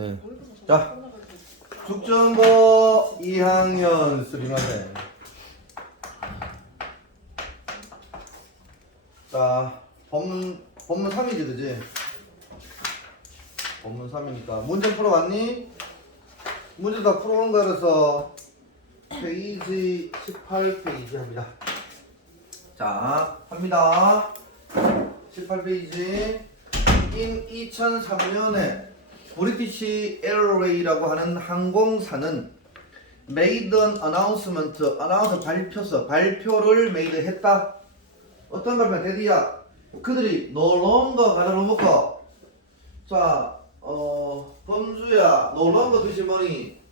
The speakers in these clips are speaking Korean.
네. 자, 죽전고 2학년 수리마세. 자, 법문 3이지, 그지? 법문 3이니까 문제 풀어왔니? 문제 다 풀어온 거라서 페이지 18페이지 합니다. 자, 합니다. 18페이지. In 2003년에 브리티시 에어웨이라고 하는 항공사는 made an announcement, 발표를 made 했다. 어떤 발표? 대디야. 그들이 no longer 가다로 놓고 자, 범주야, no longer 뜻이 뭐니?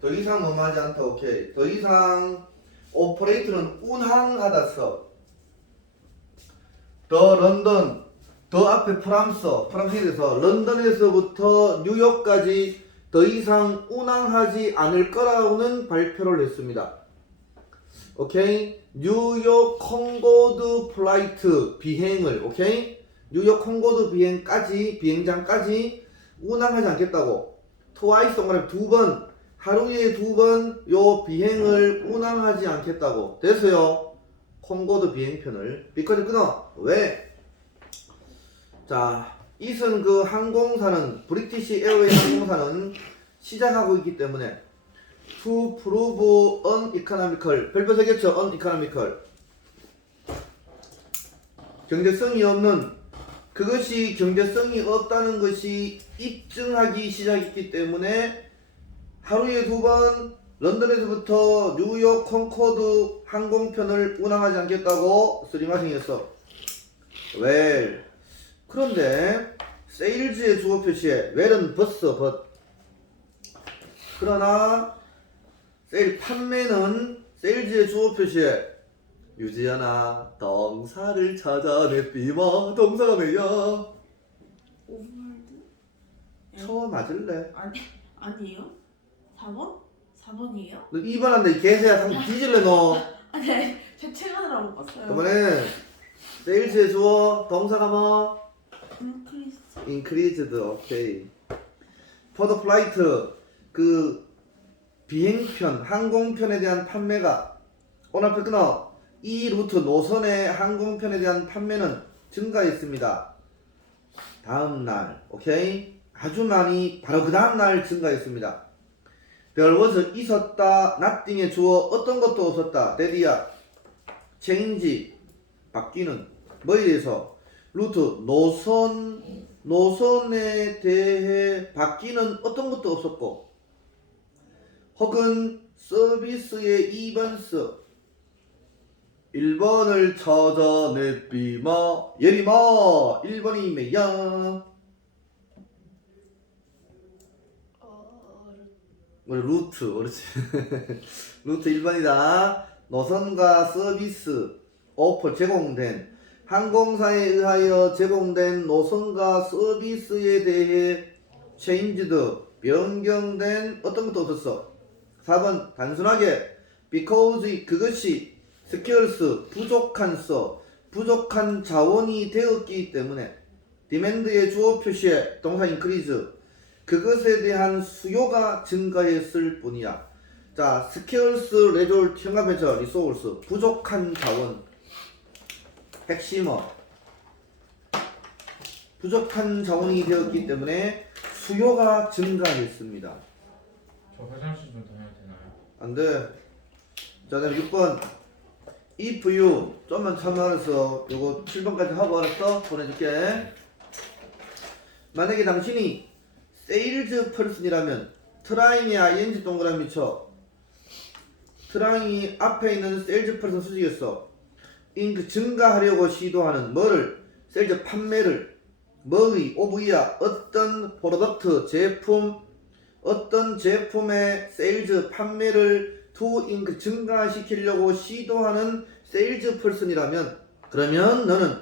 더 이상 뭐하지 않다. 오케이. 더 이상 오퍼레이트는 운항하다 써. 더 런던, 더 앞에 프랑스에 대해서 런던에서부터 뉴욕까지 더 이상 운항하지 않을 거라고는 발표를 했습니다. 오케이? 뉴욕 콩고드 플라이트 비행을, 오케이? 뉴욕 콩고드 비행장까지 운항하지 않겠다고. 트와이스 동그라미 두 번, 하루에 두 번 요 비행을 운항하지 않겠다고. 됐어요. 콩고드 비행편을. 비커즈 끊어. 왜? 자, 이선 그 항공사는 브리티시 에어웨이 항공사는 시작하고 있기 때문에 to prove uneconomical, 별표 새겼죠? uneconomical, 경제성이 없는, 그것이 경제성이 없다는 것이 입증하기 시작했기 때문에 하루에 두 번 런던에서부터 뉴욕 콩코드 항공편을 운항하지 않겠다고 스리마싱했어. 웰. 그런데 세일즈의 주어 표시에 웰은 벗어 벗. 그러나 판매는 세일즈의 주어 표시에 유지연아 동사를 찾아냈비마. 동사가 뭐야? 오버월드? 처음 맞을래? 아니에요? 4번? 4번이에요? 너 2번 한다 이 개새야. 상품 뒤질래 너. 아니 제 최근으로 못 봤어요. 이번에 세일즈의 주어 동사가 뭐? 인크리스? increased. 오케이. for the flight, 그 비행편, 항공편에 대한 판매가 오늘 앞에 끊어. 이 루트 노선의 항공편에 대한 판매는 증가했습니다. 다음 날, 오케이? 아주 많이 바로 그 다음 날 증가했습니다. There was 있었다, nothing의 주어 어떤 것도 없었다. 대디야, change 바뀌는 뭐에 대해서? 루트 노선에 대해 바뀌는 어떤 것도 없었고, 혹은 서비스의 이번스 1번을 찾아냈비마. 예리마 1번이 뭐야? 루트. 그렇지. 루트 1번이다. 노선과 서비스 오퍼 제공된, 항공사에 의하여 제공된 노선과 서비스에 대해 changed 변경된 어떤 것도 없었어. 4번 단순하게 because 그것이 scarce 부족한 자원이 되었기 때문에 demand의 주어 표시에 동사 increase 그것에 대한 수요가 증가했을 뿐이야. 자, scarce result 형합해서 resource 부족한 자원, 핵심어 부족한 자원이 되었기 때문에 수요가 증가했습니다. 저 화장실 좀 다녀도 되나요? 안 돼. 자, 다음 6번. if you 좀만 참아서 요거 7번까지 하고 알았어? 보내줄게. 만약에 당신이 세일즈 퍼슨이라면 트라잉에 ing 동그라미 쳐. 트라잉이 앞에 있는 세일즈 퍼슨 수직했어. 잉크 증가하려고 시도하는 뭐를? 세일즈 판매를. 뭐의? 오브이야. 어떤 프로덕트 제품, 어떤 제품의 세일즈 판매를 to 잉크 증가시키려고 시도하는 세일즈 퍼슨이라면, 그러면 너는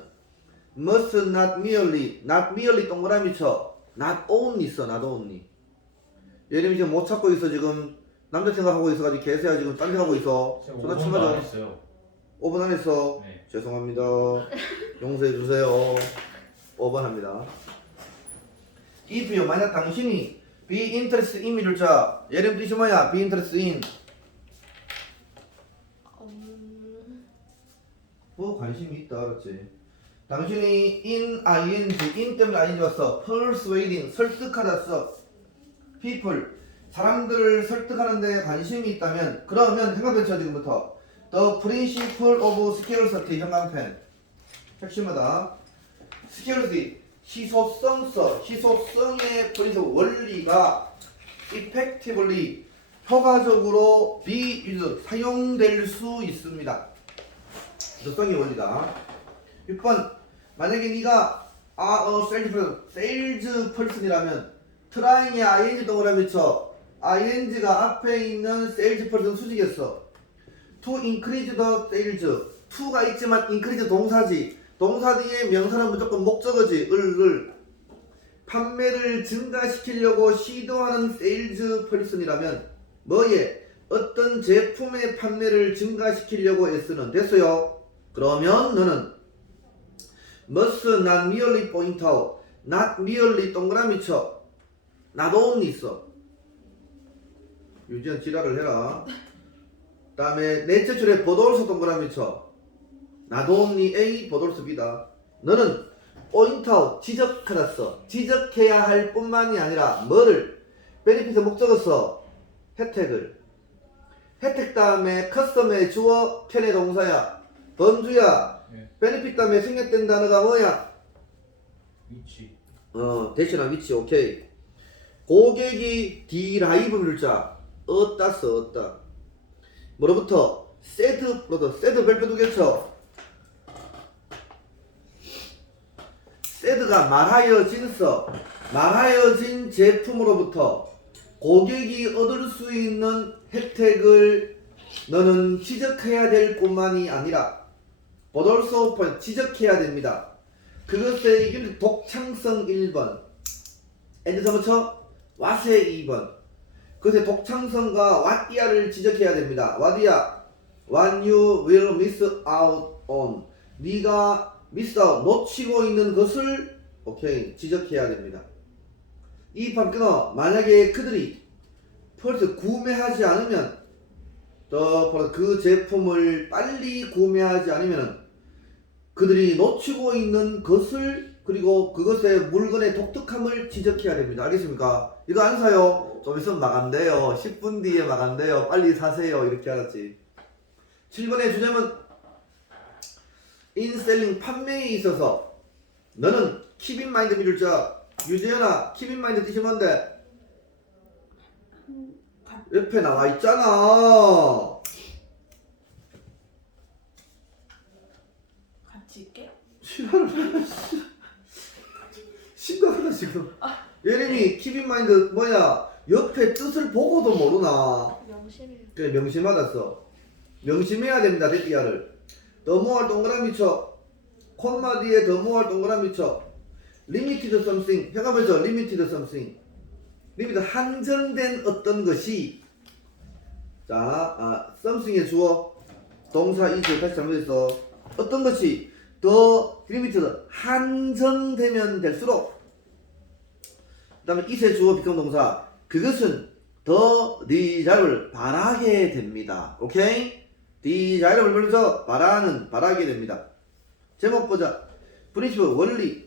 must not merely 동그라미 쳐. not only 써. not only. 예림이 지금 못 찾고 있어. 지금 남자 생각하고 있어가지고 개새야 지금 딴 생각하고 있어. 제가 전화 5번도 침 맞아. 안 했어요. 5번 안 했어. 네. 죄송합니다. 용서해 주세요. 5번 합니다. if요 만약 당신이 be interested in 이를 자 예를 뜻이 뭐야? be interested in 뭐 관심이 있다 알았지? 당신이 in 때문에 ing 왔어. persuading 설득하다 써. people 사람들을 설득하는데 관심이 있다면 그러면 형광펜 쳐 지금부터 the principle of scarcity 형광펜 핵심하다. scarcity 희소성 써. 희소성의 principle 원리가 effectively 효과적으로 be used 사용될 수 있습니다. 희소성의 원리다. 6번 만약에 네가 sales person이라면 trying에 ing 동그라미 쳐. ing가 앞에 있는 sales person 수직했어. to increase the sales. to가 있지만 increase 동사지. 동사 뒤에 명사는 무조건 목적어지. 판매를 증가시키려고 시도하는 sales person이라면 뭐에? 어떤 제품의 판매를 증가시키려고 애쓰는 됐어요. 그러면 너는 must not merely point out. not merely 동그라미 쳐. not only 있어. 유지연 지랄을 해라. 다음에 넷째 줄에 but also 동그라미 쳐. not only A but also B다. 너는 point out 지적하다 써. 지적해야 할 뿐만이 아니라 뭐를? benefit의 목적어 써. 혜택을. 혜택 다음에 custom의 주어 캔의 동사야. 범주야. 네. benefit 다음에 생략된 단어가 뭐야? 위치. 대신한 위치. 오케이. 고객이 derive를 자 얻다 써. 얻다. 뭐로부터? said 별표 두 개 쳐. said가 말하여진 써. 말하여진 제품으로부터 고객이 얻을 수 있는 혜택을 너는 지적해야 될 뿐만이 아니라 but also 지적해야 됩니다. 그것의 유닛 독창성 1번 and 서부터 what의 2번 그것의 독창성과 what이야를 지적해야 됩니다. what이야? what you will miss out on 네가 miss out 놓치고 있는 것을 오케이 지적해야 됩니다. 이 판 끊어. 만약에 그들이 펄스 구매하지 않으면 그 제품을 빨리 구매하지 않으면 그들이 놓치고 있는 것을 그리고 그것의 물건의 독특함을 지적해야 됩니다. 알겠습니까? 이거 안 사요? 좀 있으면 마감돼요. 10분 뒤에 마감돼요. 빨리 사세요. 이렇게 알았지. 7번의 주제는 인셀링 판매에 있어서 너는 keep in mind 미룰 자 유재현아 keep in mind 뜻이 뭔데? 옆에 나와 있잖아. 같이 있게요? 심각하다 지금. 예림이 keep in mind 뭐야? 옆에 뜻을 보고도 모르나? 명심해요. 그래 명심하다. 명심해야 됩니다. 대띠야를. 더모할 동그라미 쳐. 콤마 뒤에 더모할 동그라미 쳐. limited something. 해가면서 limited something. limited 한정된 어떤 것이 자, something의 주어 동사 is 다시 잘못했어. 어떤 것이 더 limited 한정되면 될수록 그 다음에 is의 주어 become 동사 그것은 더 desirable 바라게 됩니다. 오케이? desirable 불러서 바라게 됩니다. 제목 보자. principle 원리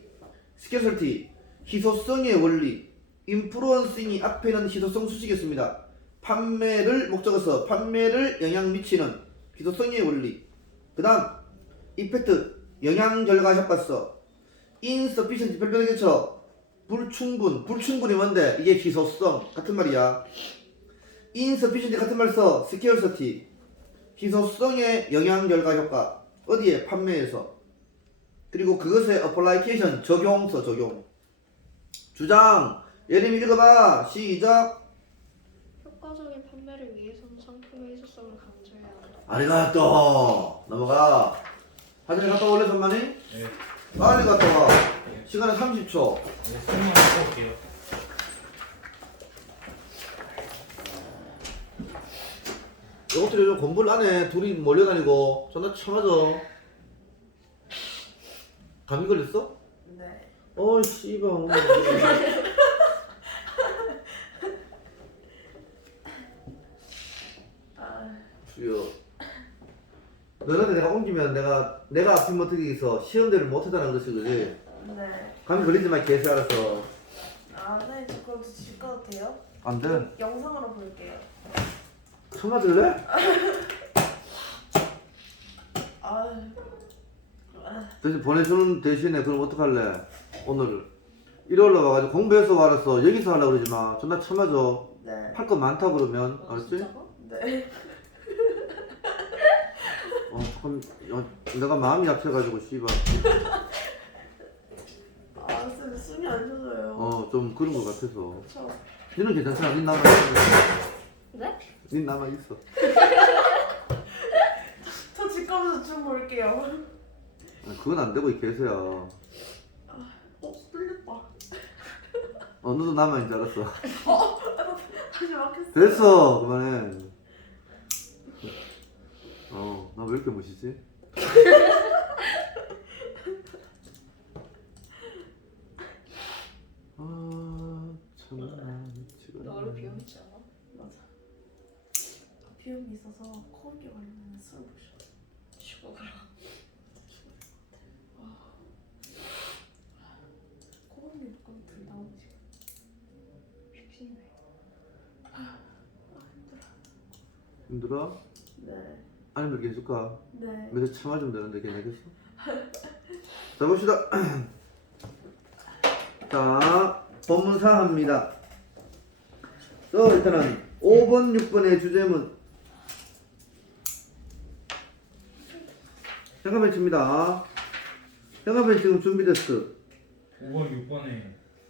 scarcity 희소성의 원리 influencing이 앞에는 희소성 수식이었습니다. 판매를 목적어서 판매를 영향 미치는 희소성의 원리. 그 다음 effect 영향 결과 효과서 insufficient 별표되게 쳐. 불충분이 뭔데? 이게 희소성 같은 말이야. insufficient 같은 말 써. scarcity 희소성의 영향 결과 효과 어디에? 판매에서. 그리고 그것의 application 적용서 적용. 주장 예림이 읽어봐. 시작. 효과적인 판매를 위해서는 상품의 희소성을 강조해야 한다. 아리가또. 넘어가. 화장실 갔다 올래 선만이? 네. 빨리 갔다 와. 시간은 30초. 네, 수업만 하고 올게요. 이것들이 요즘 공부를 안 해. 둘이 몰려다니고 존나 참하죠. 감기 걸렸어? 네. 어이 씨발. 너한테 내가 옮기면 내가 아침 못하기에서 시험대를 못하다는 것이 그지? 네. 감기 걸리지 마 개수 알아서. 아, 네. 저 그럼 집 가도 돼요? 안 돼. 영상으로 볼게요. 술 맞을래? 아, 대신 보내주는 대신에 그럼 어떡할래? 오늘 일요일날 와가지고 공부해서 와서 여기서 하려고 그러지 마. 존나 참아줘. 네. 할 거 많다 그러면 아, 알았지? 진짜로? 네. 조금 내가 마음이 약해가지고 씨발 아, 쌤 숨이 안 쉬어져요. 좀 그런 거 같아서. 저 니는 괜찮잖아. 니 남아 있어. 네? 니 남아 있어. 집 가면서 좀 볼게요. 그건 안 되고 이 개새야. 뚫렸다. 너도 남아 있는 줄 알았어. 다시 막혔어. 됐어 그만해. 나 왜 이렇게 멋있지? 참나 너 얼굴 비염 있지 않아? 맞아. 비염이 있어서 코감기 걸리면 술 마셔. 죽어 그럼. 코감기 조금 덜 나오지. 픽시네. 힘들어? 네. 아니면 이렇게 해줄까? 네. 밑에 참아주면 되는데 괜찮겠어? 자 봅시다. 자 본문사합니다. 일단은 5번 6번의 주제문 현관벤치입니다. 현관벤치 지금 준비됐어. 5번 6번에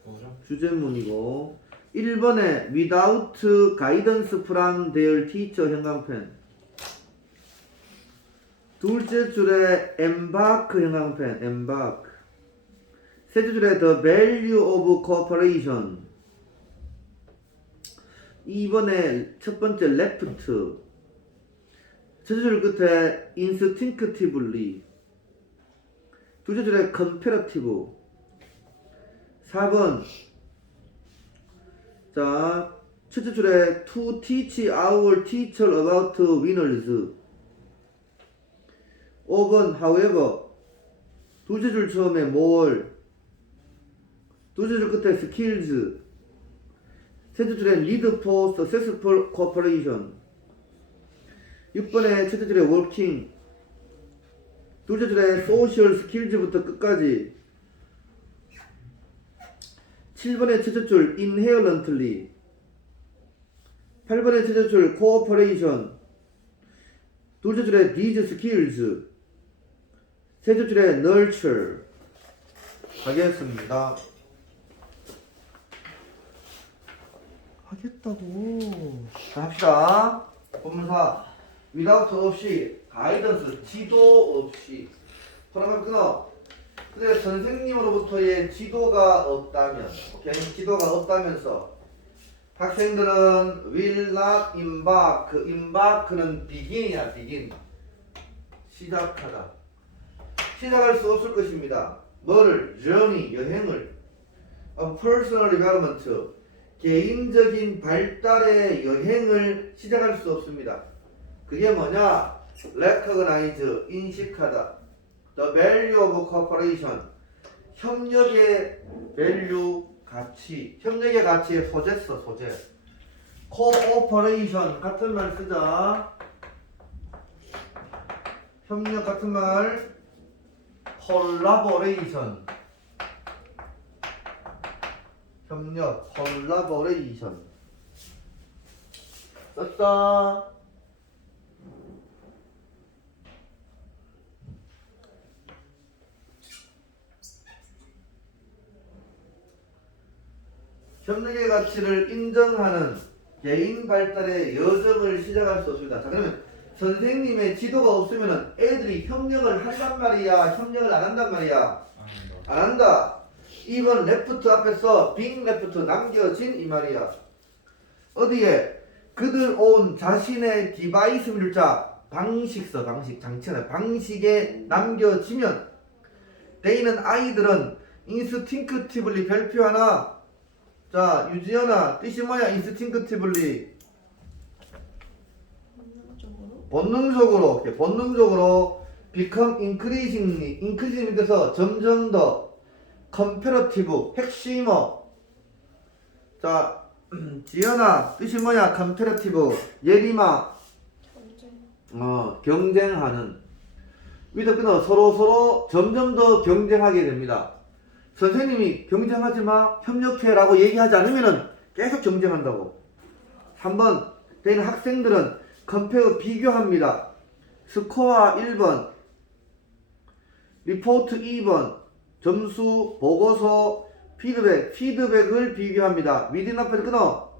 뭐죠? 주제문이고 1번에 without guidance from their teacher 형광펜, 둘째 줄에 embark 형광펜 embark, 셋째 줄에 the value of cooperation, 2번에 첫 번째 left, 첫째 줄 끝에 instinctively, 둘째 줄에 comparative, 4번 자 첫째 줄에 to teach our teacher about winners, 5번 however, 둘째 줄 처음에 more, 둘째 줄 끝에 skills, 셋째 줄에 need for successful cooperation, 6번에 첫째 줄에 working, 둘째 줄에 social skills부터 끝까지, 7번에 첫째 줄 inherently, 8번에 첫째 줄 cooperation, 둘째 줄에 these skills, 셋째 줄에 nurture. 하겠습니다. 하겠다고. 자 합시다. 본문사 without 없이, guidance 지도 없이. 그러면 끊어. 근데 선생님으로부터의 지도가 없다면, 오케이? 지도가 없다면서 학생들은 will not embark. embark는 begin이야, begin. 시작하다. 시작할 수 없을 것입니다. 뭐를? journey, 여행을. of personal development, 개인적인 발달의 여행을 시작할 수 없습니다. 그게 뭐냐? recognize, 인식하다. The value of cooperation, 협력의 value, 가치, 협력의 가치의 소재 써, 소재. cooperation, 같은 말 쓰자. 협력 같은 말, collaboration. 협력, collaboration. 썼다. 협력의 가치를 인정하는 개인 발달의 여정을 시작할 수 없습니다. 자, 그러면 선생님의 지도가 없으면 애들이 협력을 한단 말이야? 협력을 안 한단 말이야? 안 한다. 2번 레프트 앞에서 빙 레프트 남겨진 이 말이야. 어디에? 그들 온 자신의 디바이스 밀자 방식서, 방식, 장치나 방식에 남겨지면 they는 아이들은 instinctively 발표하나. 자, 유지연아, 뜻이 뭐야? instinctively 본능적으로? 본능적으로 become increasingly 돼서 점점 더 comparative 핵심어. 자, 지연아 뜻이 뭐야? comparative 예림아 전쟁. 경쟁하는. 위도 끊어 서로 점점 더 경쟁하게 됩니다. 선생님이 경쟁하지 마, 협력해라고 얘기하지 않으면은 계속 경쟁한다고. 3번 된 학생들은 compare 비교합니다. 스코어 1번, 리포트 2번, 점수, 보고서, 피드백을 비교합니다. 미딘 앞에서 끊어.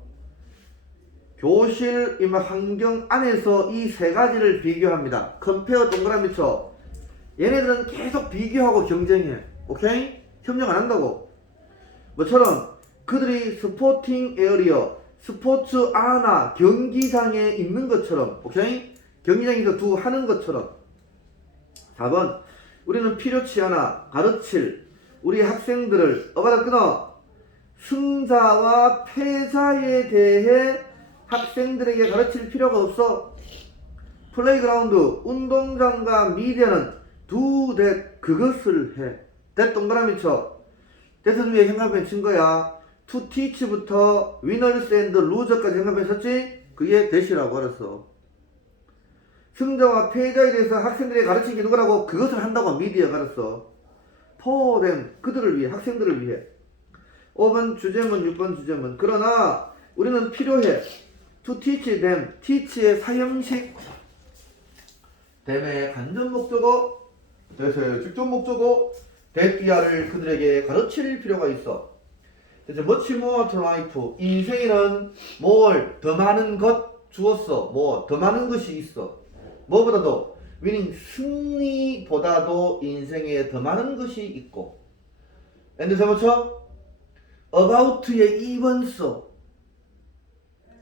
교실 환경 안에서 이 세 가지를 비교합니다. compare 동그라미 쳐. 얘네들은 계속 비교하고 경쟁해. 오케이? 협력 안 한다고. 뭐처럼 그들이 스포팅 에어리어 스포츠 아나 경기장에 있는 것처럼. 오케이? 경기장에서 하는 것처럼. 4번 우리는 필요치 않아 가르칠 우리 학생들을 어바다 끊어. 승자와 패자에 대해 학생들에게 가르칠 필요가 없어. 플레이그라운드 운동장과 미디어는 do that 그것을 해. that 동그라미 쳐. that은 위에 형광펜 친 거야. to teach부터 winners and losers까지 형광펜 쳤지? 그게 that이라고 알았어. 승자와 패자에 대해서 학생들에게 가르치는 게 누구라고? 그것을 한다고 미디어가 알았어. for them 그들을 위해 학생들을 위해. 5번 주제문 6번 주제문. 그러나 우리는 필요해. to teach them teach의 사형식 them의 간접 목적어 대세의 직접 목적어 that이야를 그들에게 가르칠 필요가 있어. 이제 much more to life 인생에는 뭘 더 많은 것 주었어. 뭐 더 많은 것이 있어. 뭐보다도 winning 승리보다도 인생에 더 많은 것이 있고. and 세번쳐 about의 2번 써.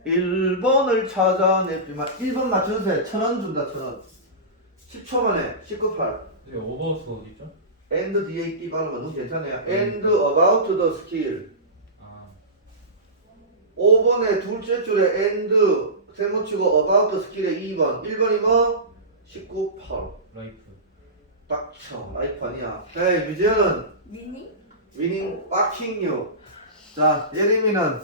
1번을 찾아내지만 1번 맞춰주세요. 1,000원 준다. 1,000원 10초 만에 19.8 이게 오버스 어디 있죠? and 뒤에 있기 발음은 너무 괜찮아요. and about the skill. 아 5번의 둘째 줄에 and 세모치고 about the skill의 2번 1번이 뭐? 19.8 라이프. 빡쳐. 라이프 아니야. 네 유재현은 미니? winning 빡킹 you. 자 예림이는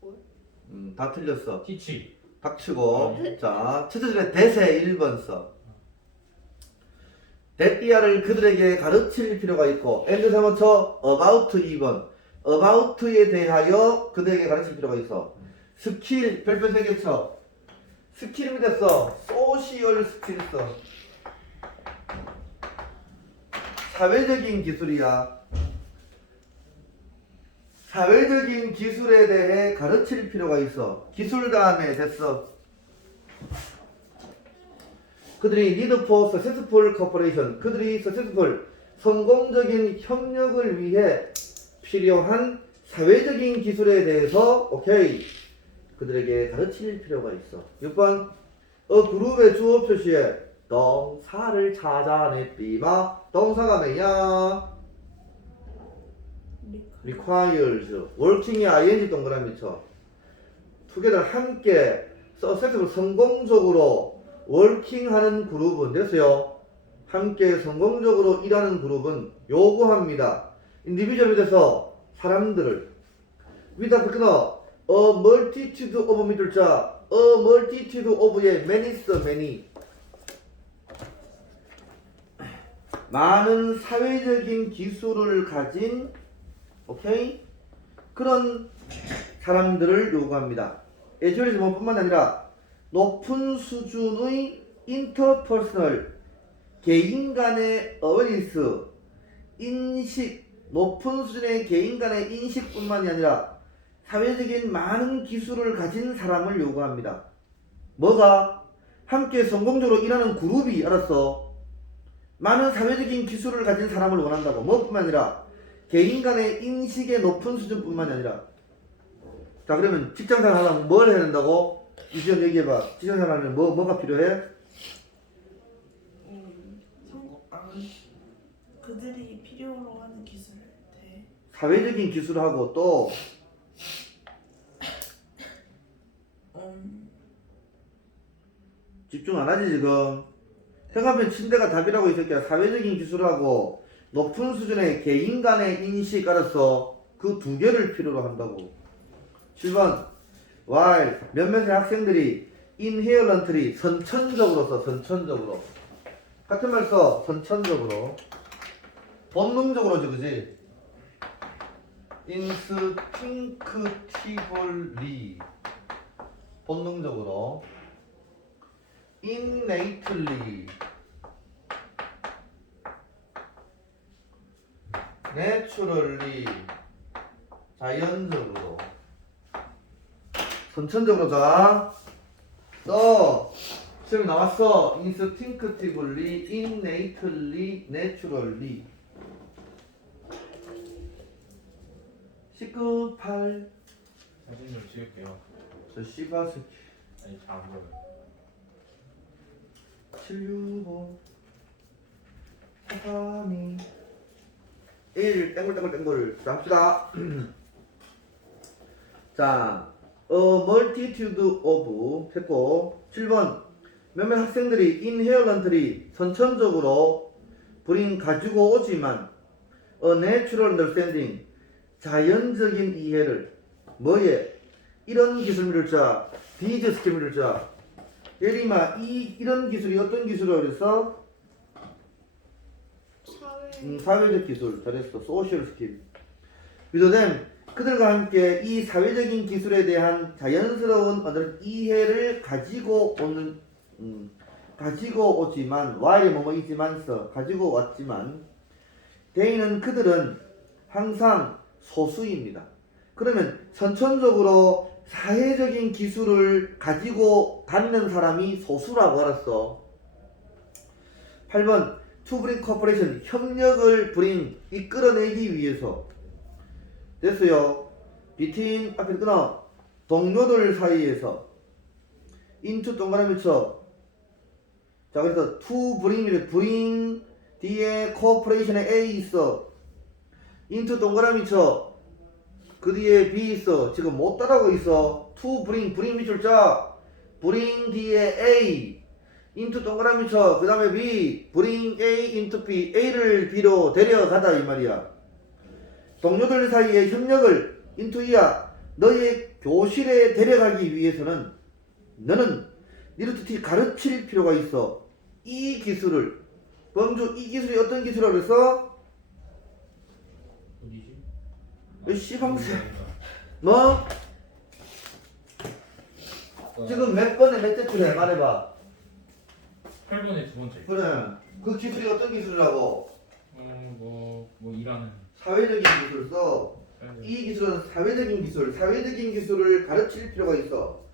뭘? 다 틀렸어. 티치. 닥치고. 자 첫째 줄에 대세 1번 써. that이야를 그들에게 가르칠 필요가 있고 and 세모쳐 about 2번 about에 대하여 그들에게 가르칠 필요가 있어. 스킬 별표 3개 쳐. 스킬이 됐어. 소시얼 스킬 써. 사회적인 기술이야. 사회적인 기술에 대해 가르칠 필요가 있어. 기술 다음에 됐어. 그들이 need for successful cooperation. 그들이 successful 성공적인 협력을 위해 필요한 사회적인 기술에 대해서 오케이 그들에게 가르칠 필요가 있어. 6번 그룹의 주어 표시에 동사를 찾아내비마. 동사가 뭐냐? requires working이 ing 동그라미 쳐. together 함께 successful 성공적으로 working하는 그룹은 됐어요. 함께 성공적으로 일하는 그룹은 요구합니다. individual이 돼서 사람들을 with 앞에 끊어 a multitude of 밑줄 자 a multitude of의 many 써 many 많은 사회적인 기술을 가진 오케이 그런 사람들을 요구합니다. 에듀케이션뿐만 아니라 높은 수준의 인터퍼스널 개인 간의 어웨니스 인식 높은 수준의 개인 간의 인식뿐만이 아니라 사회적인 많은 기술을 가진 사람을 요구합니다. 뭐가? 함께 성공적으로 일하는 그룹이 알았어. 많은 사회적인 기술을 가진 사람을 원한다고. 뭐뿐만 아니라 개인 간의 인식의 높은 수준뿐만이 아니라. 자 그러면 직장생활 하려면 뭘 해야 된다고? 이수연 얘기해봐. 직장생활 하려면 뭐가 필요해? 그들이 필요로 하는 기술 사회적인 기술하고 또 집중 안 하지 지금. 형한편 침대가 답이라고 이 새끼야. 사회적인 기술하고 높은 수준의 개인 간의 인식 알았어. 그 두 개를 필요로 한다고. 7번 while 몇몇의 학생들이 inherently 선천적으로 써. 선천적으로 같은 말 써. 선천적으로 본능적으로지 그지? instinctively 본능적으로 innately naturally 자연적으로 선천적으로다. 또 시험에 나왔어. instinctively innately naturally 19.8 사진 좀 찍을게요. 저 씨바스키 아니 잘 안 보여요. 765 432 1 땡글땡글땡글 자 합시다. 자 a multitude of 했고 7번 몇몇 학생들이 inherently 선천적으로 가지고 오지만 a natural understanding 자연적인 이해를 뭐에 이런 기술을 자 these skill을 자 예림아 이런 기술이 어떤 기술이라고 그랬어? 사회적 기술 잘했어. 소셜 스킬. 위도됨 그들과 함께 이 사회적인 기술에 대한 자연스러운 어떤 이해를 가지고 오지만 while 뭐뭐이지만 써 가지고 왔지만 대인은 그들은 항상 소수입니다. 그러면 선천적으로 사회적인 기술을 가지고 다니는 사람이 소수라고 알았어. 8번 to bring cooperation 협력을 이끌어내기 위해서 됐어요. between 앞에 끊어 동료들 사이에서 into 동그라미 쳐. 자 그래서 to bring 뒤에 cooperation에 A 있어. into 동그라미 쳐. 그 뒤에 B 있어. 지금 못 따라하고 있어. to bring 밑줄 짜. bring 뒤에 A into 동그라미 쳐. 그 다음에 B bring A into B A를 B로 데려가다 이 말이야. 동료들 사이에 협력을 into 이야. 너의 교실에 데려가기 위해서는 너는 니르트티 가르칠 필요가 있어. 이 기술을 범주 이 기술이 어떤 기술이라고 그랬어? 어디지? 씨방새 뭐? 지금 몇 번에 몇째 줄에 말해봐. 8번의 두 번째. 그래 그 기술이 어떤 기술이라고? 뭐 일하는. 사회적인 기술 써. 이 기술은 사회적인 기술을 가르칠 필요가 있어.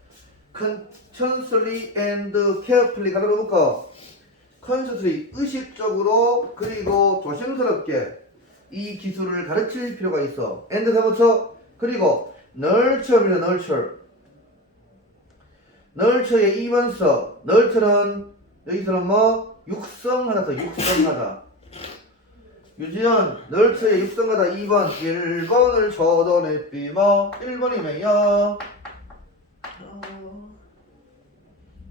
consciously and carefully 가로로 묶어. consciously 의식적으로 그리고 조심스럽게 이 기술을 가르칠 필요가 있어. and 다붙여. 그리고 nurture입니다. nurture의 2번 써. nurture는 여기서는 뭐 육성하다 써. 육성하다. 유지연 nurture의 육성하다 2번 1번을 쳐도내 삐뭐 1번이면요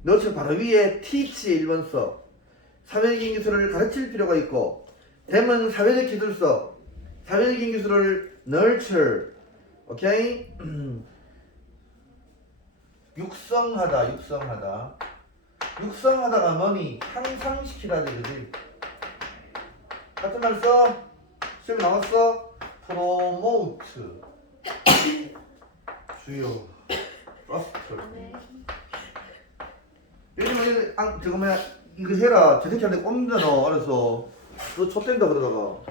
nurture 바로 위에 teach의 1번 써. 사회적인 기술을 가르칠 필요가 있고 댐은 사회적 기술 써. 사회적인 기술을 nurture 오케이? 육성하다가 뭐니? 향상시키라지 그지? 같은 말 써? 시험 나왔어? promote 주요 foster 요즘에 저거 뭐야 이거 해라 저 새끼한테 꼽는다 알았어. 너 좆된다 그러다가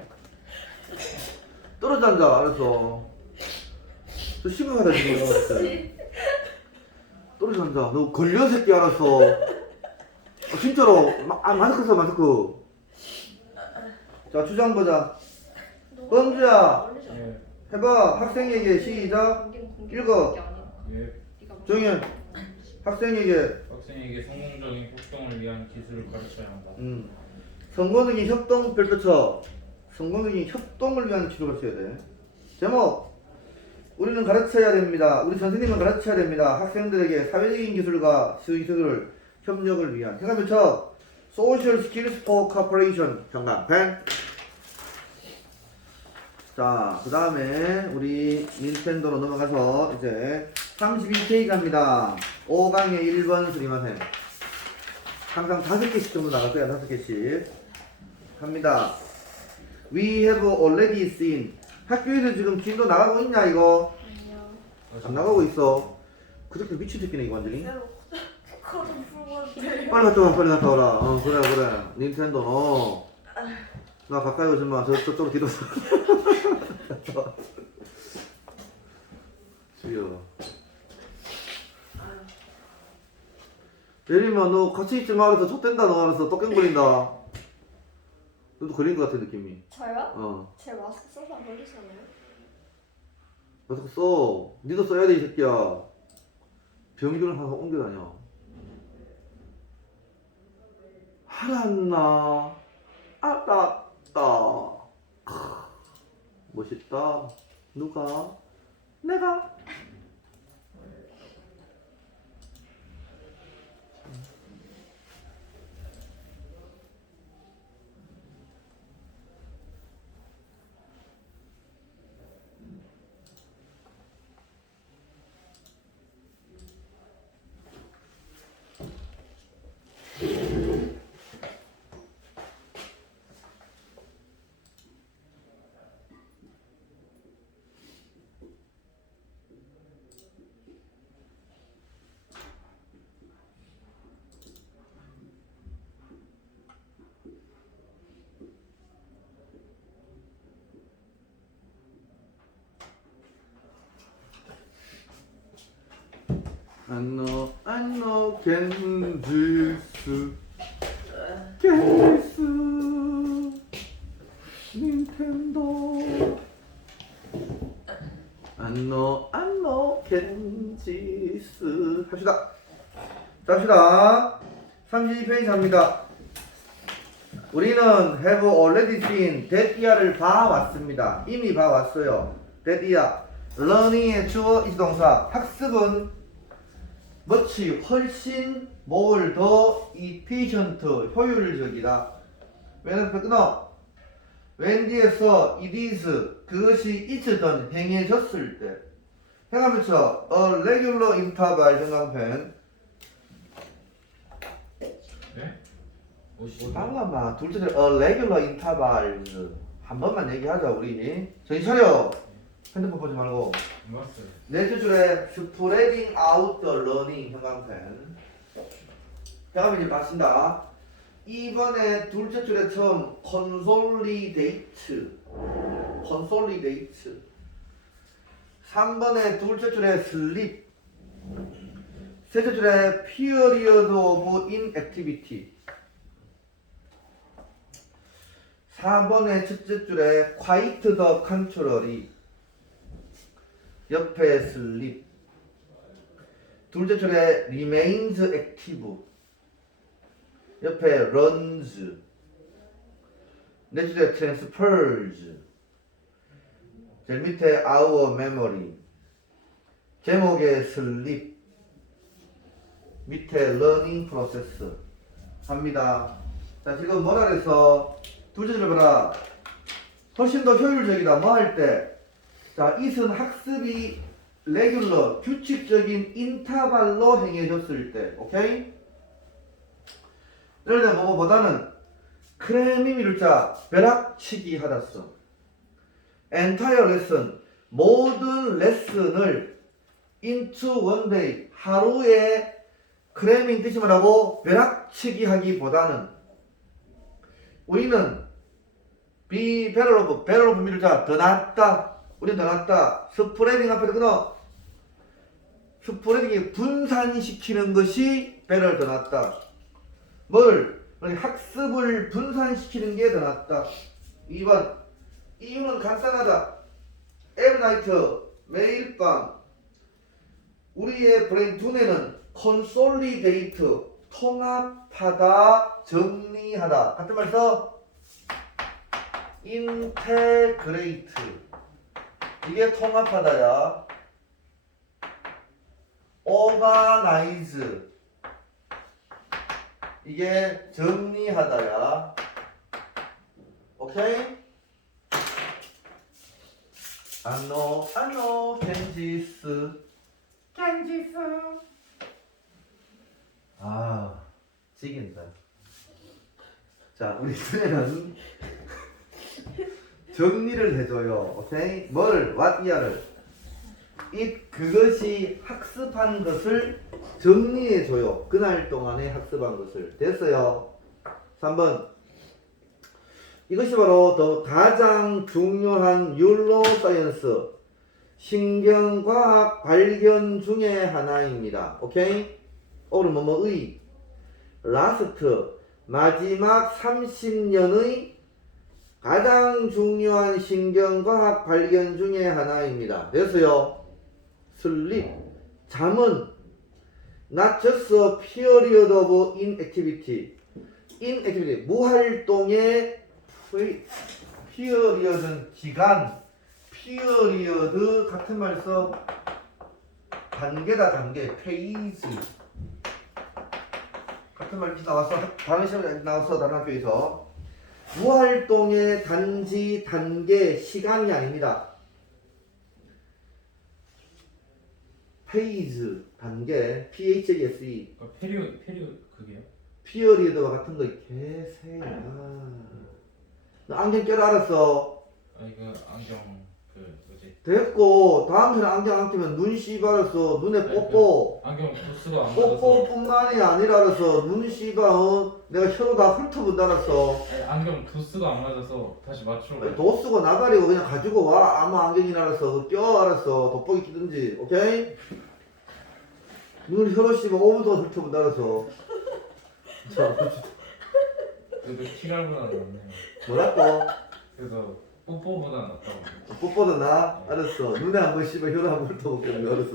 떨어진다 알았어. 너 심각하다 지금 떨어진다. 너 걸려 새끼 알았어. 진짜로 마스크 써 마스크. 자 주장 보자. 범주야 예. 해봐. 학생에게 시작 읽어. 예. 정현 학생에게 성공적인 활동을 위한 기술을 가르쳐야 한다. 성공적인 협동 별표 쳐. 성공적인 협동을 위한 기술을 써야 돼. 제목 우리는 가르쳐야 됩니다. 우리 선생님은 가르쳐야 됩니다. 학생들에게 사회적인 기술과 기술을 협력을 위한. 생각해서 Social Skills for Cooperation 경강펜. 자, 그 다음에 우리 닌텐도로 넘어가서 이제 31페이지 갑니다. 5강의 1번 스리마셈. 항상 5개씩 정도 나갈 거야. 5개씩 갑니다. We have already seen. 학교에서 지금 진도 나가고 있냐 이거? 아니요. 안 나가고 있어. 그저께 미친 새끼네 이거 완전히. 새로 코드 풀고 왔는데. 빨리 갔다 오라. 그래. 닌텐도 너. 나 가까이 오지 마. 저쪽으로 뒤로 서. 주여. 예림아 너 같이 있지 마. 그래서 좆된다 너 알아서 또 깽거린다. 너도 걸린 것 같은 느낌이. 저요? 제 마스크 써서 안 걸리잖아요. 마스크 써. 니도 써야 돼 이 새끼야. 병균을 항상 옮겨 다녀. 알았나? 알았다. 멋있다. 누가? 내가? 안노 겐지스 닌텐도 안노 겐지스 합시다. 갑시다. 32페이지 합니다. 우리는 have already seen that year를 봐왔습니다. 이미 봐왔어요. that year. learning의 주어 이동사. 학습은 much 훨씬 뭘 더 efficient 효율적이다. 왜냐면 끊어. when 뒤에서 it is 그것이 있었던 행해졌을 때. 행하면서 a regular interval 형광펜. 네? 오시. 잠깐만 둘째 줄 a regular intervals 한 번만 얘기하자 우리. 정신 차려. 핸드폰 보지 말고. 맞았어요. 넷째 줄에 spreading out the learning 형광펜. 다음에 이제 마친다. 이번에 둘째 줄에 처음 consolidate. 3번에 둘째 줄에 sleep. 셋째 줄에 period of inactivity. 4번에 첫째 줄에 quite the contrary. 옆에 sleep. 둘째 줄에 remains active. 옆에 runs. 넷째 줄에 transfers. 제일 밑에 our memory. 제목에 sleep. 밑에 learning process. 합니다. 자, 지금 뭐라 그랬어? 둘째 줄 봐라. 훨씬 더 효율적이다. 뭐 할 때? 자, it은 학습이 레귤러, 규칙적인 인터벌로 행해졌을 때, 오케이? 예를 들어 뭐뭐보다는 크레미미를 자, 벼락치기 하다써. entire lesson, 모든 레슨을 into one day, 하루에 크레밍 뜻이 뭐라고? 벼락치기 하기보다는 우리는 be better of 미를 자, 더 낫다. 우리는 더 낫다. 스프레딩 앞에서 끊어. 스프레딩이 분산시키는 것이 better 더 낫다. 뭘? 학습을 분산시키는 게 더 낫다. 2번. 이유는 간단하다. every night, 매일 밤 우리의 브레인 두뇌는 consolidate, 통합하다, 정리하다. 같은 말 써? integrate. 이게 통합하다야. organize. 이게 정리하다야. 오케이? 안노 캔지스. 캔지스. 아, 지긴다. 자, 우리 수혜는 정리를 해줘요. 오케이? 뭘? what, 이하를. 그것이 학습한 것을 정리해줘요. 그날 동안에 학습한 것을. 됐어요. 3번. 이것이 바로 더 가장 중요한 뉴로사이언스 신경과학 발견 중에 하나입니다. 오케이? 오늘 뭐뭐의 라스트 마지막 30년의 가장 중요한 신경과학 발견 중에 하나입니다. 됐어요? 슬립 잠은 not just a period of inactivity 무활동의 period은 기간 period 같은 말 써 단계다 단계 페이지 같은 말 나왔어 다른 시험에 나왔어 다른 학교에서 무활동의 단지 단계 시간이 아닙니다. 페이즈 단계 PHSE 그러니까 페리오 그게요? 피어리드와 같은 거 개새야. 너 안경 껴라 알았어. 아 이거 안경 그 뭐지? 됐고 다음 편에 안경 안 끼면 눈 씨발았어. 눈에 뽀뽀 안경 도수가 안 맞아서. 뽀뽀뿐만이 아니라 알았어. 눈 씨발 내가 혀로 다 훑어본다 알았어. 아니, 안경 도수가 안 맞아서 다시 맞추러. 도수고 나발이고 그냥 가지고 와. 아무 안경이나 알았어. 껴 알았어. 돋보기 끼든지 오케이? 눈을 혀로 씨발 5분 동안 훑어본다 알았어. 자, 그래도 키갈보다 낫네요. 뭐라고? 그래서 뽀뽀보다 낫다고. 뽀뽀도 나? 알았어. 눈에 한 번 씹어 혀로 한 번 훑어볼게. 알았어.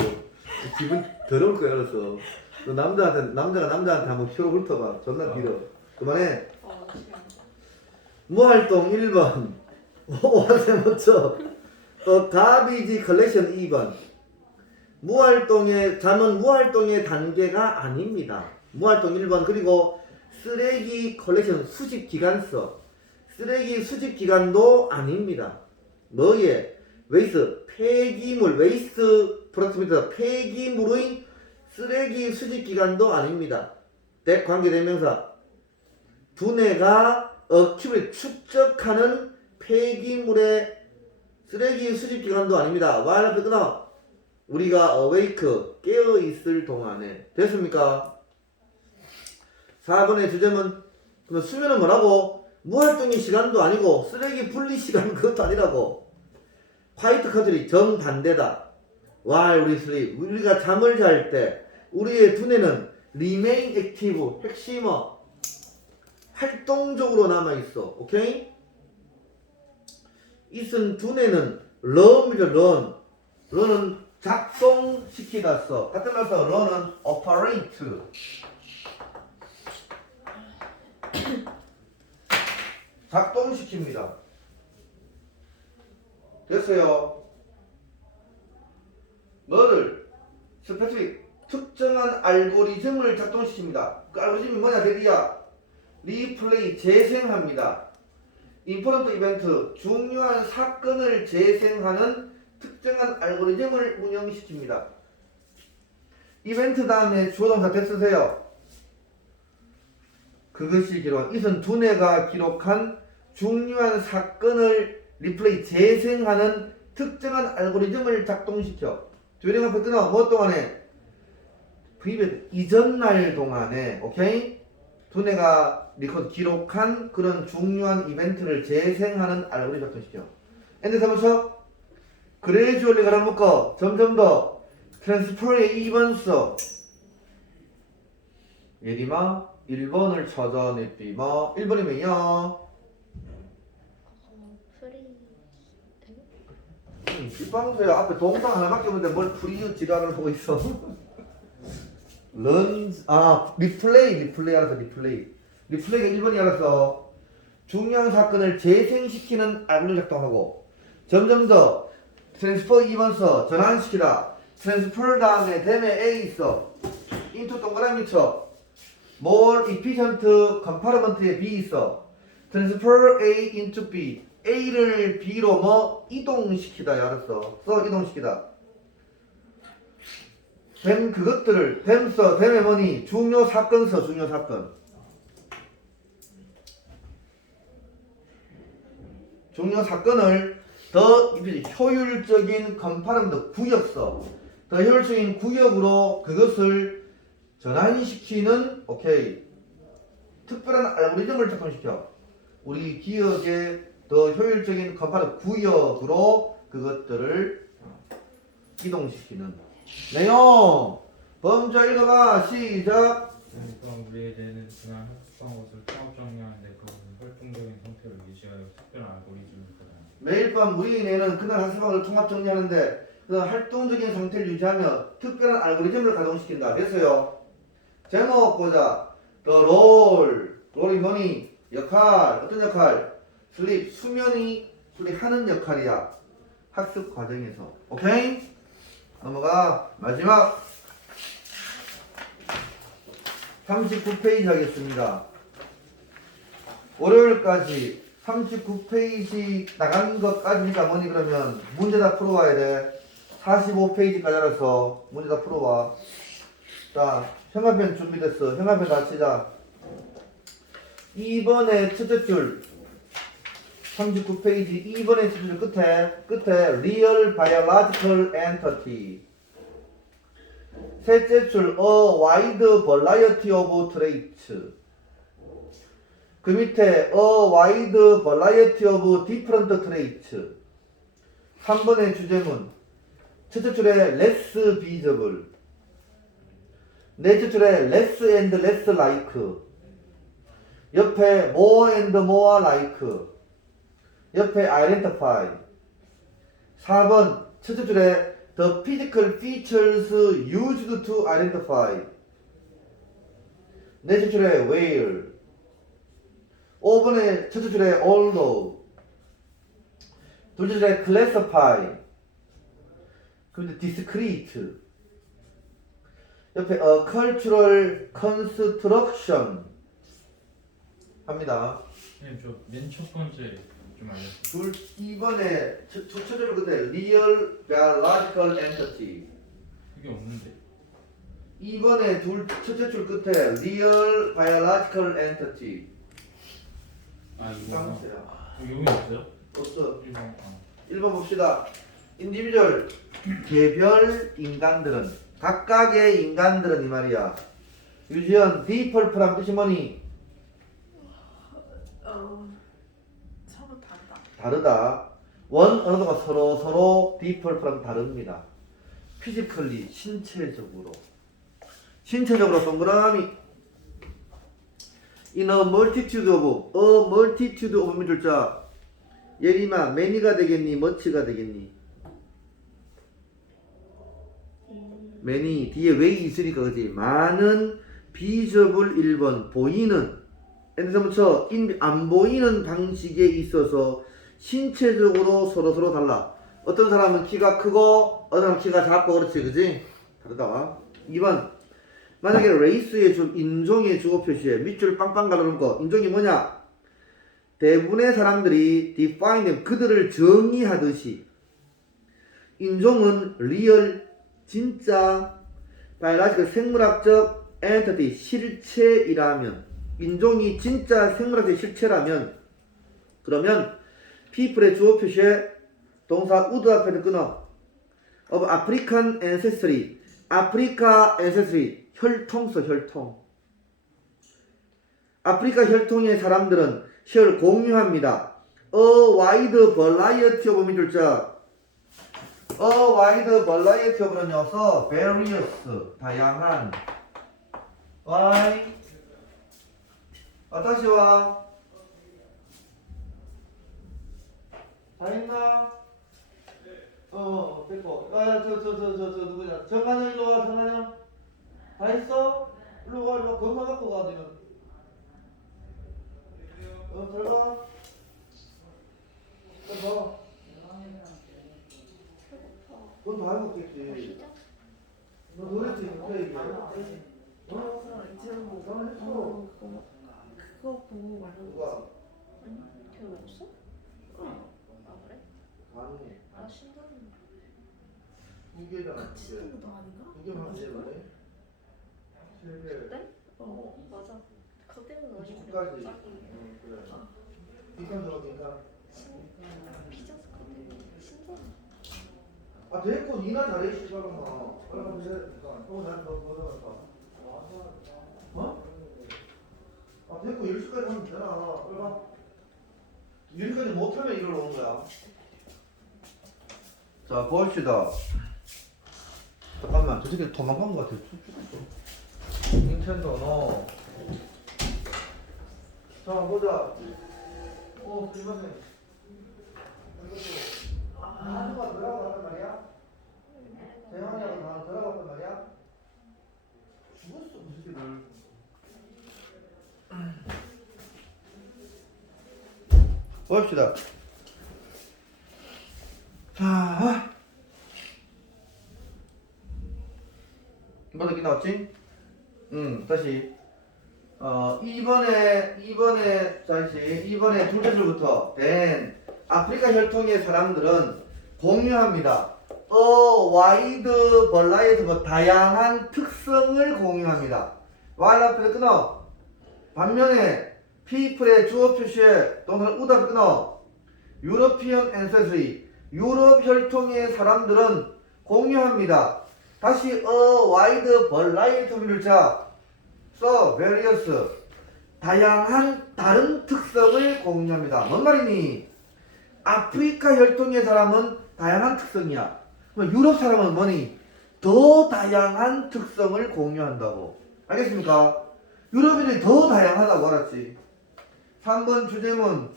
기분 더러울 거야. 알았어. 너 남자가 남자한테 한번 혀로 훑어봐. 존나 길어. 그만해. 싫어. 무활동 1번. 오한세 먼저. 가비지 컬렉션 2번. 잠은 무활동의 단계가 아닙니다. 무활동 1번. 그리고 쓰레기 컬렉션 수집 기간서. 쓰레기 수집 기간도 아닙니다. 뭐에? 폐기물, 웨이스트 프로덕트입니다. 폐기물의 쓰레기 수집 기간도 아닙니다. 관계대명사. 두뇌가 축적하는 폐기물의 쓰레기 수집 기간도 아닙니다. while 끊어. 우리가 awake, 깨어있을 동안에. 됐습니까? 4번의 주제는 그럼 수면은 뭐라고? 무활동의 시간도 아니고 쓰레기 분리 시간 그것도 아니라고. 화이트 커트리 정반대다. while we sleep. 우리가 잠을 잘 때 우리의 두뇌는 remain active, 핵심어 활동적으로 남아있어. 오케이? 이슨 두뇌는 learn이죠. learn은 작동시키다 써. 같은 말 써. learn은 operate. 작동시킵니다. 됐어요. 뭐를? 스페시픽 특정한 알고리즘을 작동시킵니다. 그 알고리즘이 뭐냐 대리야? 리플레이 재생합니다. 임포런트 이벤트 중요한 사건을 재생하는 특정한 알고리즘을 운영시킵니다. 이벤트 다음에 주어동사 대 쓰세요. 그것이 기록한 이선 두뇌가 기록한 중요한 사건을 리플레이 재생하는 특정한 알고리즘을 작동시켜. 조령 앞에 끊어. 뭐 동안에? 프리벤트 이전 날 동안에. 오케이? 두뇌가 기록한 그런 중요한 이벤트를 재생하는 알고리즘 작동시켜. 엔드 사무쳐 그레이주얼리 갈아먹고 점점 더 트랜스퍼의 2번 써. 예리마 1번을 찾아냈디마 1번이면요 뒷방소야 앞에 동상 하나밖에 없는데 뭘 프리유 지랄을 하고 있어. 리플레이 알았어. 리플레이가 1번이 알았어. 중요한 사건을 재생시키는 알고리즘 작동하고 점점 더 트랜스퍼 2번 써. 전환시키다. 트랜스퍼 다음에 댐에 A 있어. 인투 동그라미 쳐. more efficient compartment에 B 있어. transfer A into B. A를 B로 뭐 이동시키다. 알았어. 써 이동시키다. 됨 그것들을 됨 써. 됨에 뭐니? 중요 사건 써. 중요 사건. 중요 사건을 더 효율적인 컴파르먼트 구역 써. 더 효율적인 구역으로 그것을 전환시키는 오케이. 특별한 알고리즘을 작동시켜. 우리 기억에 더 효율적인 컴파르먼트 구역으로 그것들을 이동시키는 내용. 범죄 읽어봐. 시작. 그럼 우리에 대한 지난 학습한 것을 통합 정리하는데 그것은 활동적인 상태를 유지하여 특별한 알고리즘을 가장 매일 밤 우리네는 그날 학습방을 통합 정리하는데 그 활동적인 상태를 유지하며 특별한 알고리즘을 가동시킨다. 됐어요. 제목 보자. The role. 롤이 뭐니? 역할. 어떤 역할? 슬립. 수면이 하는 역할이야. 학습 과정에서. 오케이? 넘어가. 마지막 39페이지 하겠습니다. 월요일까지 39페이지 나간 것까지니까 뭐니 그러면 문제 다 풀어와야 돼. 45페이지까지 알아서 문제 다 풀어와. 자, 형아펜 준비됐어. 형아펜 다 치자. 2번의 첫째 줄 39페이지 2번의 첫째 줄 끝에 real biological entity. 셋째 줄 a wide variety of traits. 그 밑에 a wide variety of different traits. 3번의 주제문 첫째 줄에 less visible. 넷째 줄에 less and less like. 옆에 more and more like. 옆에 identify. 4번 첫째 줄에 the physical features used to identify. 넷째 줄에 where. 5번에 첫째 줄에 although. 둘째 줄에 classify. 그리고 discrete. 옆에 a cultural construction 합니다. 선생님 저맨 첫 번째 좀 알려주세요. 둘 2번에 첫째 줄 끝에 real biological entity. 그게 없는데 2번에 첫째 줄 끝에 real biological entity. 아 이거 쌍수야. 여기 없어요? 없어. 1번 1번 봅시다. 인디비주얼 개별 인간들은 각각의 인간들은 이 말이야. 유지연 디펄프란 뜻이 뭐니? 서로 다르다. 다르다. 원 언어가 서로 디펄프랑 다릅니다. 피지컬리 신체적으로 동그라미 in a multitude of 줄자. 예림아 many가 되겠니? much가 되겠니? many 뒤에 way 있으니까 그지? 많은 visible 1번 보이는 엔드서부터 안 보이는 방식에 있어서 신체적으로 서로 달라. 어떤 사람은 키가 크고 어떤 사람은 키가 작고 그렇지 그지? 다르다. 2번 만약에 레이스의 인종의 주어 표시에 밑줄 빵빵 가르는 거 인종이 뭐냐? 대부분의 사람들이 define them 그들을 정의하듯이 인종은 real 진짜 biological 생물학적 entity 실체이라면 인종이 진짜 생물학적 실체라면 그러면 people의 주어 표시에 동사 would 앞에는 끊어 of African ancestry 아프리카 ancestry 혈통서 혈통 아프리카 혈통의 사람들은 혈 공유합니다. A wide variety of 민줄자 A wide variety of는 녀석 various 다양한 why 다시 와. 다 했나? 됐고. 누구냐? 정한영 일로 와, 정한영. 다 했어? 일로 와, 건강 갖고 가, 너는. 들어가. 봐. 그건 다 해먹겠지. 너 노래지, 그래, 이게. 이제 뭐 나 했어. 그거 보고 말하는 누가? 거지. 아니 걔 외웠어? 아 그래? 아니 나 신나는 두 개잖아. 같이 쓰는 거 아닌가? 두 개만 되는데. 세 개. 네? 맞아. 그때는 너희 이거까지. 짝이 응 그래. 비싼 저거니까. 피자 스쿼트 신선. 아 됐고 니나 잘해 씨발놈아. 빨리 가면 돼. 형 나는 더 벗어났다. 어? 아 됐고 10시까지 하면 되잖아. 빨리 가. 10시까지 못하면 일을 오는 거야. 자 봅시다. 잠깐만 저 새끼 도망간 것 같아. 닌텐도 너. 자 보자. 들어가네. 한우가 들어갔단 말이야? 대환이하고 나 들어갔단 말이야? 죽었어 그 새끼들. 봅시다. 자, 뭐들 나왔지? 다시. 이번에 둘째 줄부터 then 아프리카 혈통의 사람들은 공유합니다. wide variety 다양한 특성을 공유합니다. while 앞에 끊어. 반면에 people의 주어 표시에 동사를 우다 끊어. European ancestry 유럽 혈통의 사람들은 공유합니다. 다시 wide variety를 자 various 다양한 다른 특성을 공유합니다. 뭔 말이니? 아프리카 혈통의 사람은 다양한 특성이야. 그럼 유럽 사람은 뭐니? 더 다양한 특성을 공유한다고. 알겠습니까? 유럽인이 더 다양하다고 알았지? 3번 주제문.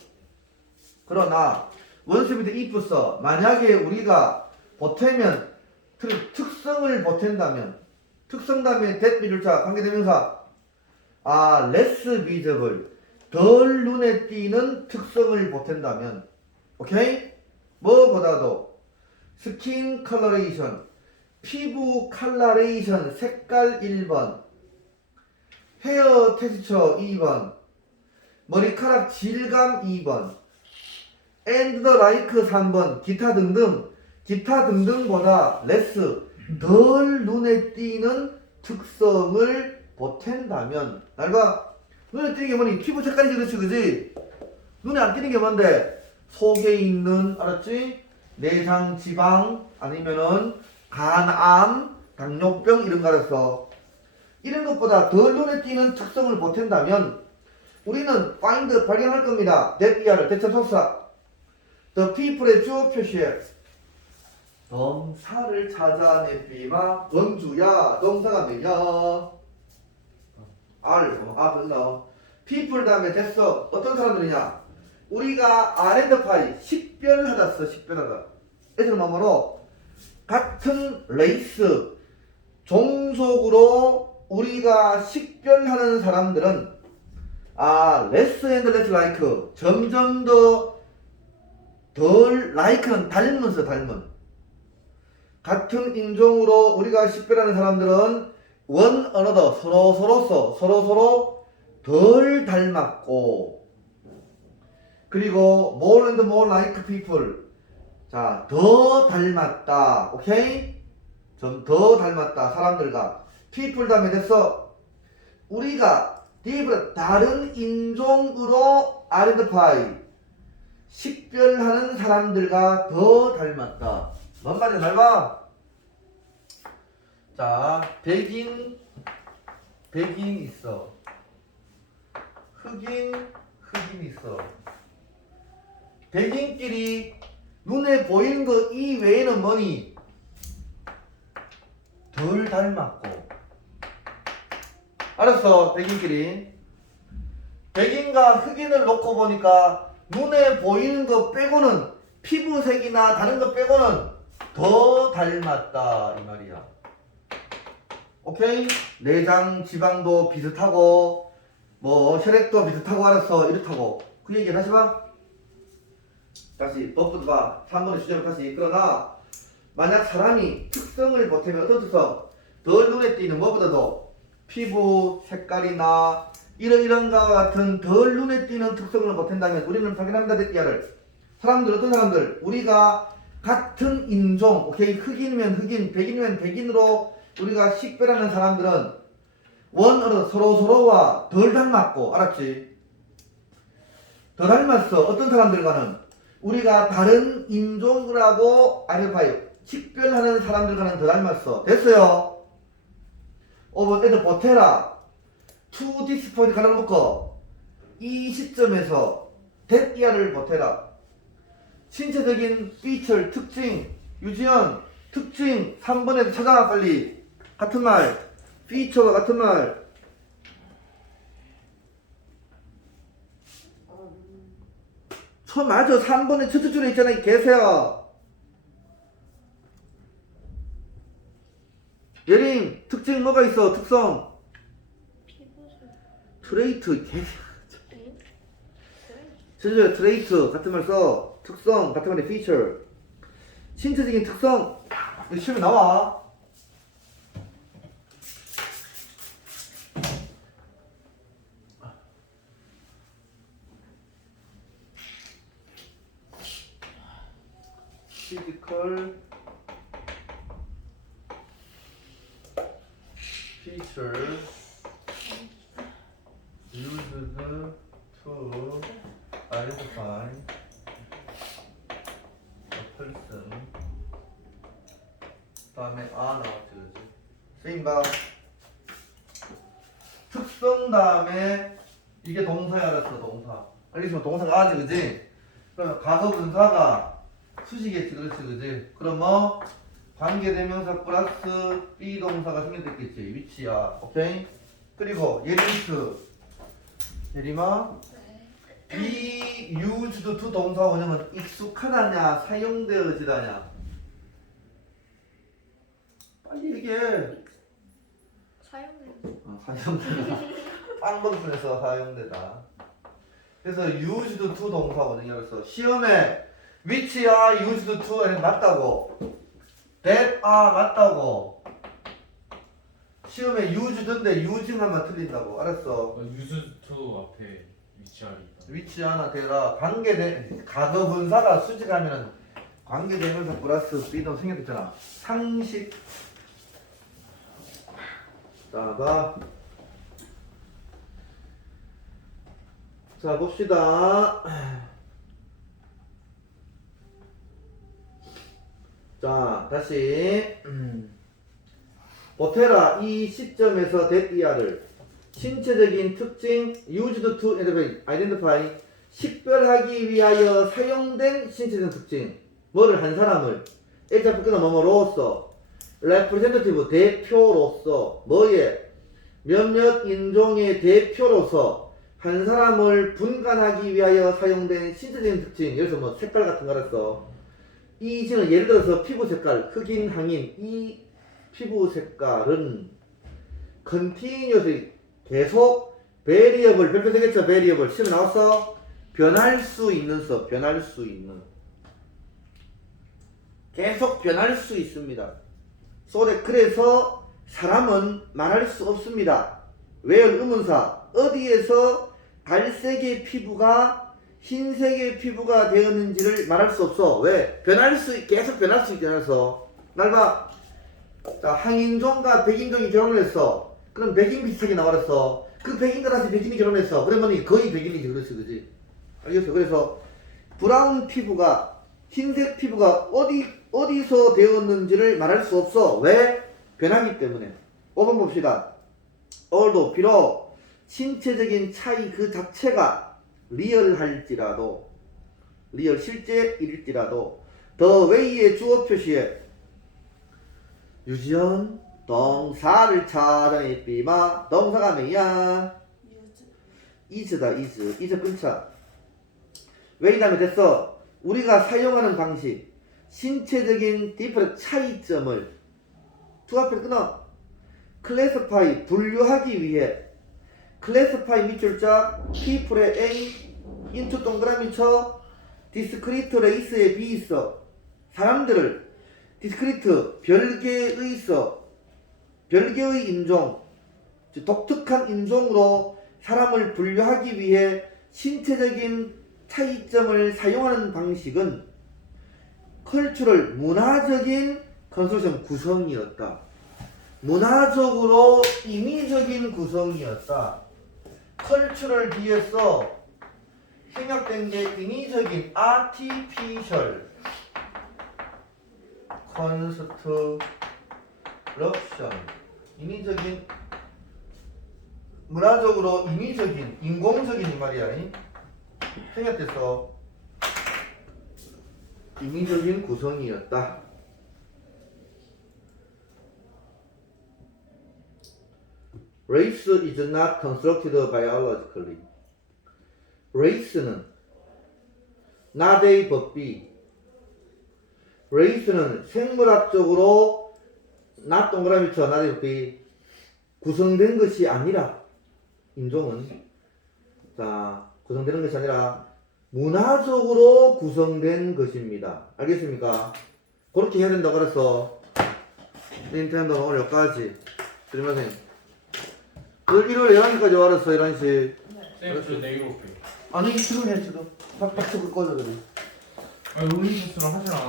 그러나 원수 밑에 if 써. 만약에 우리가 보태면 특성을 보탠다면 특성 다음에 that 비율자 관계대명사 less visible 덜 눈에 띄는 특성을 보탠다면 오케이? 뭐보다도 스킨 컬러레이션 피부 컬러레이션 색깔 1번 헤어 텍스처 2번 머리카락 질감 2번 and the like 3번 기타 등등보다 less 덜 눈에 띄는 특성을 보탠다면 날봐 눈에 띄는 게 뭐니? 피부 색깔이 그렇지 그지? 눈에 안 띄는 게 뭔데? 속에 있는 알았지? 내장 지방 아니면은 간암 당뇨병 이런 거 알았어. 이런 것보다 덜 눈에 띄는 특성을 보탠다면 우리는 find 발견할 겁니다. that 이하를 대체소사 the people의 주어 표시에 동사를 찾아내비마 원주야 동사가 되냐 R people 다음에 됐어. 어떤 사람들이냐 우리가 identify 식별하다 써. 식별하다 애들 뭐뭐로 같은 레이스 종속으로 우리가 식별하는 사람들은 less and less like 점점 더 덜 like는 닮은서 닮은 같은 인종으로 우리가 식별하는 사람들은 one another 서로 덜 닮았고 그리고 more and more like people 자 더 닮았다. 오케이? 좀 더 닮았다 사람들과 people 다음에 됐어. 우리가 different 다른 인종으로 identify 식별하는 사람들과 더 닮았다. 뭔 말이야 잘 봐. 자 백인 있어. 흑인 있어. 백인끼리 눈에 보이는 거 이외에는 뭐니? 덜 닮았고. 알았어. 백인끼리 백인과 흑인을 놓고 보니까 눈에 보이는 거 빼고는 피부색이나 다른 거 빼고는 더 닮았다 이 말이야. 오케이? 내장 지방도 비슷하고 뭐 혈액도 비슷하고 알았어. 이렇다고 그 얘기 다시 봐. 다시 법부터 봐. 3번의 주제로 다시. 그러나 만약 사람이 특성을 보태면 어떤 특성? 덜 눈에 띄는 뭐보다도 피부 색깔이나 이런 것과 같은 덜 눈에 띄는 특성을 보탠다면 우리는 발견합니다. 대띠아를. 사람들 어떤 사람들? 우리가 같은 인종, 오케이, 흑인이면 흑인, 백인이면 백인으로 우리가 식별하는 사람들은 원어로 서로와 덜 닮았고, 알았지? 더 닮았어. 어떤 사람들과는 우리가 다른 인종이라고 아이덴티파이 식별하는 사람들과는 더 닮았어. 됐어요? 5번 애들 보테라 to this point 갈라놓고 이 시점에서 대띠아를 보테라 신체적인 피처 특징 유지연 특징 3번에도 찾아와 빨리 같은 말 피처가 같은 말 맞아 3번에 첫째 줄에 있잖아 이 개새야 예림 특징 뭐가 있어 특성 피부색. 트레이트 개새야 응? 첫째 줄에 트레이트 같은 말 써 특성 같은 말에 피처 신체적인 특성 이거 시험에 나와 physical feature used to identify a person 다음에 나왔지 그렇지 쓰임바 특성 다음에 이게 동사야 알았어 동사 알겠지만 동사가 아지 그지 그러면 과거분사가 수식이겠지 그렇지 그지 그럼 뭐 관계대명사 플러스 비동사가 생겨있겠지 위치야 오케이 그리고 예리스 예리마 네. 이 used to 동사 원형은 익숙하다냐 사용되어지다냐 빨리 얘기해 사용되는. 사용되다 빵방순에서 사용되다 그래서 used to 동사 원형이라서 시험에 which야 used to는 맞다고 that are 맞다고 시험에 used인데 using 하면 틀린다고 알았어 유즈투 앞에 위치하리. 위치 하나 대라 관계대 가거분사가 수직하면은 관계대명사 플러스 비동 생겼잖아 상식 자 봅시다 자 다시 보테라 이 시점에서 대띠아를 신체적인 특징 used to identify 식별하기 위하여 사용된 신체적 특징 뭐를 한 사람을 일자부 끊어 뭐뭐로서 representative 대표로서 뭐에 몇몇 인종의 대표로서 한 사람을 분간하기 위하여 사용된 신체적인 특징 예를 들어서 뭐 색깔 같은 거랬어 이 지는 예를 들어서 피부 색깔 흑인 항인 이 피부 색깔은 continuously 계속 variable 별표 되겠죠 variable 시험에 나왔어 변할 수 있는 서 변할 수 있는 계속 변할 수 있습니다 그래서 사람은 말할 수 없습니다 where 의문사 어디에서 갈색의 피부가 흰색의 피부가 되었는지를 말할 수 없어 왜? 계속 변할 수 있지 않아서 날 봐. 자, 항인종과 백인종이 결혼을 했어. 그럼 백인 비슷하게 나와랬어. 그 백인과 다시 백인이 결혼했어. 그러면 거의 백인이지 그렇지 그지? 알겠어? 그래서 브라운 피부가 흰색 피부가 어디서 되었는지를 말할 수 없어. 왜? 변하기 때문에. 5번 봅시다. 얼도 비록 신체적인 차이 그 자체가 리얼할지라도 리얼 실제일지라도 더 웨이의 주어 표시에 유지연 동사를 찾아내 삐마 동사가 뭐야? is다 is 끊자 웨이 다음에 됐어 우리가 사용하는 방식 신체적인 디퍼런 차이점을 두 앞에 끊어 클래스파이 분류하기 위해 클래스파이 밑줄자 people의 A 인투 동그라미 쳐 디스크리트 레이스의 B 있어 사람들을 디스크리트 별개의 있어 별개의 인종 즉 독특한 인종으로 사람을 분류하기 위해 신체적인 차이점을 사용하는 방식은 컬처럴 문화적인 컨스트럭션 구성이었다. 문화적으로 인위적인 구성이었다. 컬처럴 뒤에서 생략된 게 인위적인 artificial construction 인위적인 문화적으로 인위적인 인공적인 이 말이야. 생략돼서 인위적인 구성이었다. Race is not constructed biologically. Race는 not A but B. Race는 생물학적으로 not 동그라미 쳐 not A but B 구성된 것이 아니라 인종은 자 구성되는 것이 아니라 문화적으로 구성된 것입니다. 알겠습니까? 그렇게 해야 된다고 그래서 닌텐도는 오늘 여기까지 들으면서 오늘 1월 11시까지 와서 11시 쌤, 저 내일 올게요. 아니 지금 해 지금 팍팍 꺼져 그래. 아니 롤링코스를 하질 않았는데